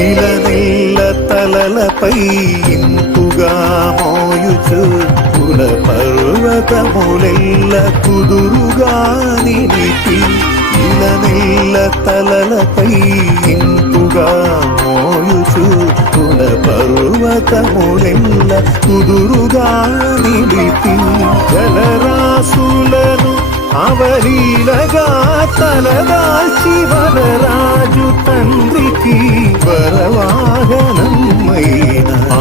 ఇలనెల్ల తలలపై ఇంపుగా మోయుచు కుల పర్వతములెల్ల కుదురుగా నిలిపి ఇలనెల్ల తలలపై ఇంపుగా మోయుచు కుల పర్వతములెల్ల కుదురుగా నిలిపి జలరాశులను అవలీలగా తలదాల్చి వనరాజు తండ్రికి వరవాహనమైన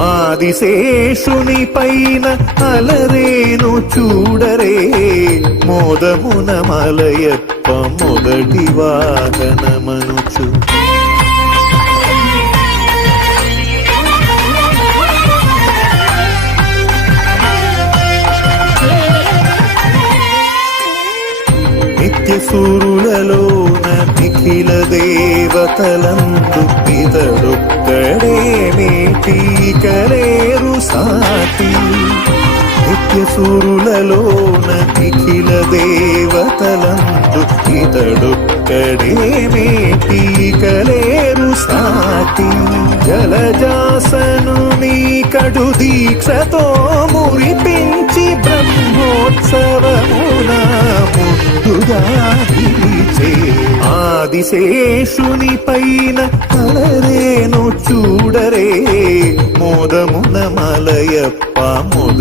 ఆదిశేషుని పైన అలరేను చూడరే మోదమున మలయప్ప మొదటి వాహనమనుచు నిత్యసూరులలోన నిఖిల దేవతలందు ఇతడొక్కడే మేటీకలేరు సాటి నిత్యసూరులలోన నిఖిల దేవతలందు ఇతడొక్కడే మేటీకలేరు సాటి జలజాసను నీ కడు దీక్షతో మురిపించి బ్రహ్మోత్సవమున ముందుగా నిలిచే ఆదిశేషుని పైన అలరేను చూడరే మోదమున మలయప్ప మొదటి